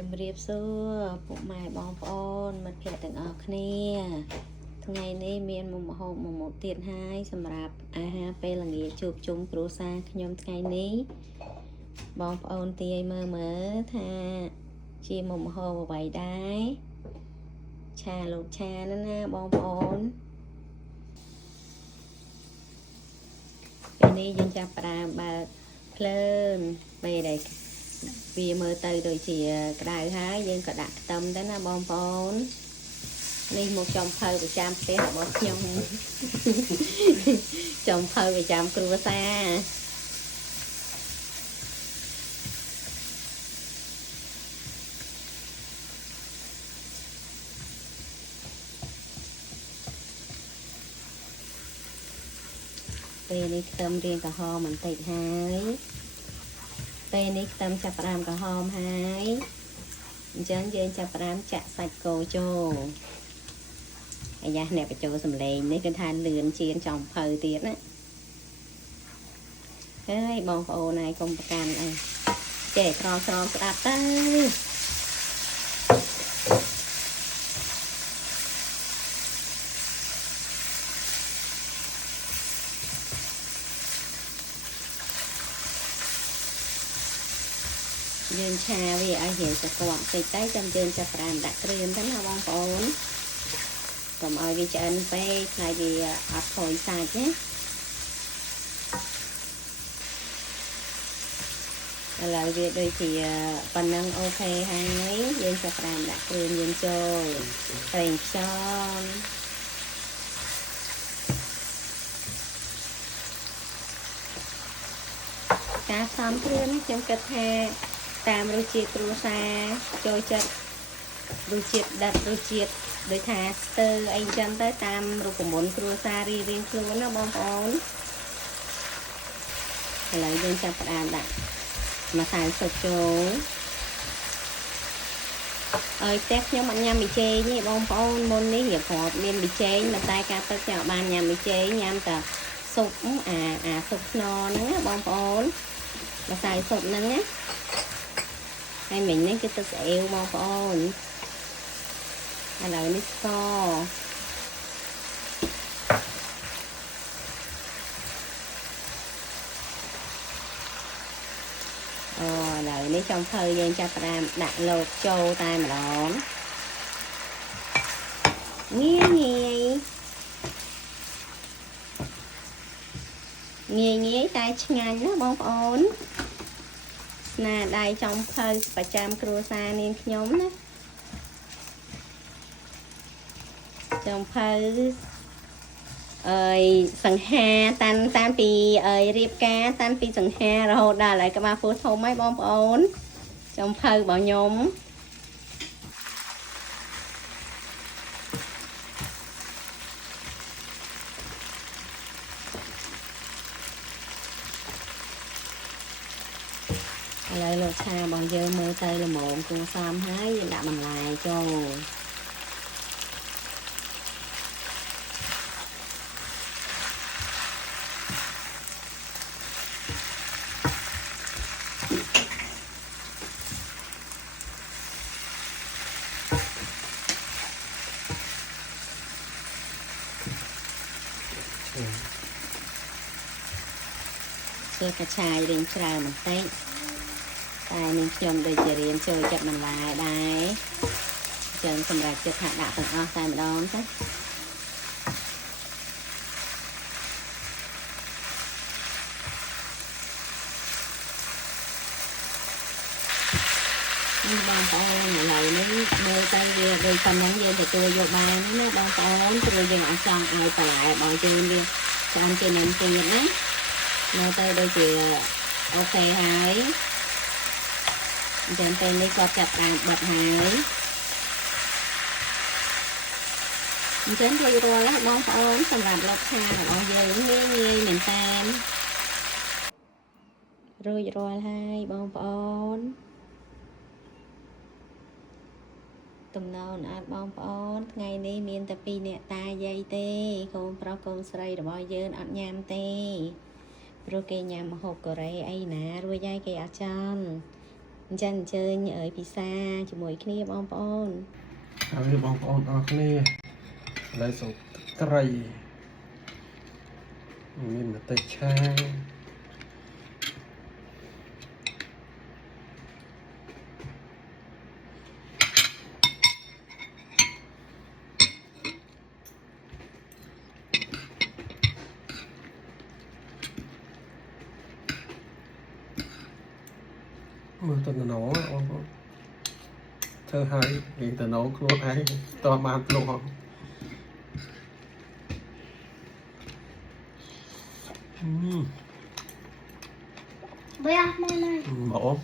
ជំរាបសួរពុកម៉ែបងប្អូនមិត្តភ័ក្តិទាំងអស់គ្នាថ្ងៃនេះមានមុខម្ហូបមួយមុខទៀតហើយសម្រាប់អាហារពេលល្ងាចជួបជុំគ្រួសារខ្ញុំថ្ងៃនេះបងប្អូនទាយមើលថាជាមុខម្ហូបអ្វីដែរឆាលោកឆាណាបងប្អូនពេលនេះយើងចាប់ផ្ដើមបើកភ្លើងពេលដែលវាមើលទៅដូចជាក្តៅហើយយើងក៏ដាក់ខ្ទឹមទៅណាបងប្អូននេះមកចំភៅប្រចាំផ្ទះរបស់ខ្ញុំចំភៅប្រចាំគ្រួសារពេលនេះខ្ទឹមរាងក្រហមបន្តិចហើយពេលនេះខ្ទឹមចាប់ផ្ដើមក្រហមហើយអញ្ចឹងយើងចាប់ផ្ដើមចាក់សាច់គោចូលអាយ៉ាអ្នកបញ្ចូលសំឡេងនេះគឺថាលឿនជាងចំភៅទៀតណាហើយបងប្អូនហើយកុំប្រកាន់អីចេះស្រោស្ដាប់ទៅយើងឆាវាឲ្យរៀងសកត់តិចទៅចាំយើងចាប់ផ្ដើមដាក់គ្រឿងទៅណាបងប្អូនកុំឲ្យវាឆ្អិនពេកខ្លាចវាអត់ផុយសាច់ណាឥឡូវវាដូចជាប៉ុណ្ណឹងអូខេហើយយើងចាប់ផ្ដើមដាក់គ្រឿងយើងចូលប្រេងខ្យងការផ្សំគ្រឿងនេះខ្ញុំគិតថាតាមរសជាតិគ្រួសារចូលចិត្តរសជាតិដិតរសជាតិដូចថាស្ទើអីចឹងទៅតាមរូបមន្តគ្រួសាររៀងខ្លួនណាបងប្អូនឥឡូវយើងចាប់ផ្ដើមដាក់ម្សៅស៊ុបចូលឲ្យផ្ទះខ្ញុំអត់ញ៉ាំប៊ីចេងទេបងប្អូនមុននេះរៀបរាប់មានប៊ីចេងតែការទឹកខ្ញុំអត់បានញ៉ាំប៊ីចេងញ៉ាំតែស៊ុបអាស៊ុបខ្នុរហ្នឹងណាបងប្អូនម្សៅស៊ុបហ្នឹងណាហើយមិញនេះគឺទឹកស្អៀវបងប្អូនឥឡូវនេះស្ករឥឡូវនេះចំភៅយើងចាប់ផ្ដើមដាក់លោតចូលតែម្ដងងាយតែឆ្ងាញ់ណាបងប្អូនស្នាដៃចំភៅប្រចាំគ្រួសារនាងខ្ញុំណាចំភៅសង្ហាតាំងពីរៀបការតាំងពីសង្ហារហូតដល់ឥឡូវក្បាលពោះធំហើយបងប្អូនចំភៅរបស់ខ្ញុំឥឡូវលោកឆារបស់យើងមើលទៅល្មមគួរសមហើយយើងដាក់បន្លែចូលធ្វើកញ្ឆាយរៀងច្រើនបន្តិចតែនឹងខ្ញុំដូចជារៀនចូលចិត្តបន្លែដែរចឹងសម្រាប់ចិត្តថាដាក់ទាំងអស់តែម្ដងទៅនេះបងប្អូនឥឡូវនេះមើលទៅវាដូចប៉ុណ្ណឹងយើងទទួលយកបានណាបងប្អូនព្រោះយើងអត់ចង់ឲ្យបន្លែរបស់យើងវាច្រើនជាងនឹងទៀតណាមើលទៅដូចជាអូខេហើយអញ្ចឹងពេលនេះក៏ចាប់បានបិទហើយអញ្ចឹងរួចរាល់ហើយបងប្អូនសម្រាប់លបឆារបស់យើងងាយមែនតើរួចរាល់ហើយបងប្អូនទំនោរអត់បងប្អូនថ្ងៃនេះមានតែ2នាក់តាយាយទេកូនប្រុសកូនស្រីរបស់យើងអត់ញ៉ាំទេព្រោះគេញ៉ាំម្ហូបកូរ៉េអីណារួចហើយគេអត់ចង់ จันเจอเอ๋ยพิซซ่าจมวยคนี้บองปอน เอาไปบองออนออกนี่เลยส่งไตรมีมาเตะช่างมือตัวหนอเธอหายเองแต่น้องครัวไอ้ตัวมาตลอดBữa ăn đây này. บอก